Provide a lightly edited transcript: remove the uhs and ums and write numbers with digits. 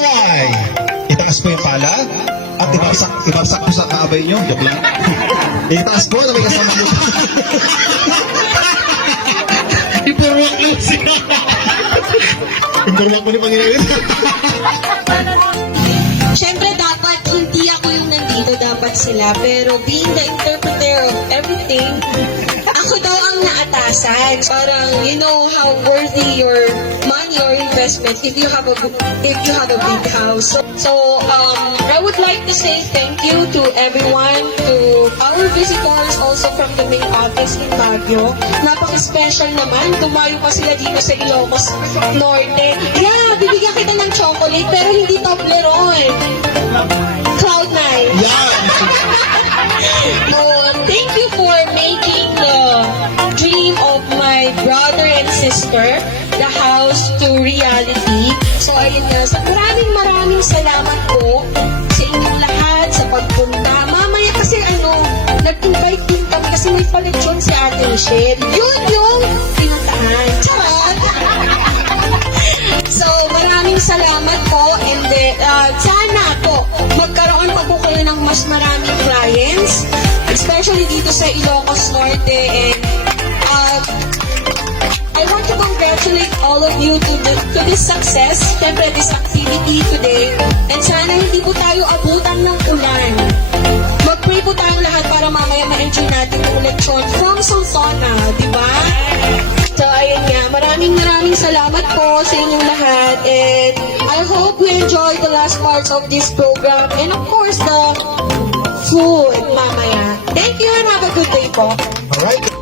mag-away. Itaas po yung pala at ibagsak po sa kaabay nyo. Joke lang. Itaas po na may kasama mo. Ipurwak lang siya. Ipurwak mo ni Panginoon. Siyempre, dapat hindi ako yung nandito, dapat sila. Pero being the interpreter of everything, ako daw ang naatasan. Parang, you know how worthy your money or investment if you have a big house. So, I would like to say thank you to everyone, to our visitors also from the main office in Baguio. Napaka-special naman. Tumayo pa sila dito sa Ilocos Norte. Yeah, bibigyan kita ng chocolate pero hindi Toblerone. Cloud9. Yeah. So, thank you for making the dream of my brother and sister, the house, to reality. So, ayun nga. So, maraming salamat po sa inyong lahat, sa pagpunta. Mamaya kasi nag-invite din kami kasi may paletsyon si Ate Michelle. Yun yung pinuntahan. Charot! So, maraming salamat po. And then, sana po, magkaroon pa po kayo ng mas maraming clients, especially dito sa Ilocos Norte. And I want to congratulate all of you to this success, syempre this activity today. And sana hindi po tayo abutan ng ulan. Mag-pray po tayong lahat para mamaya ma-enjoy natin yung lechon from Sultana, di ba? So, ayun nga. Maraming salamat po sa inyong lahat. And I hope you enjoy the last parts of this program. And of course, the food mamaya. Thank you and have a good day po. Alright.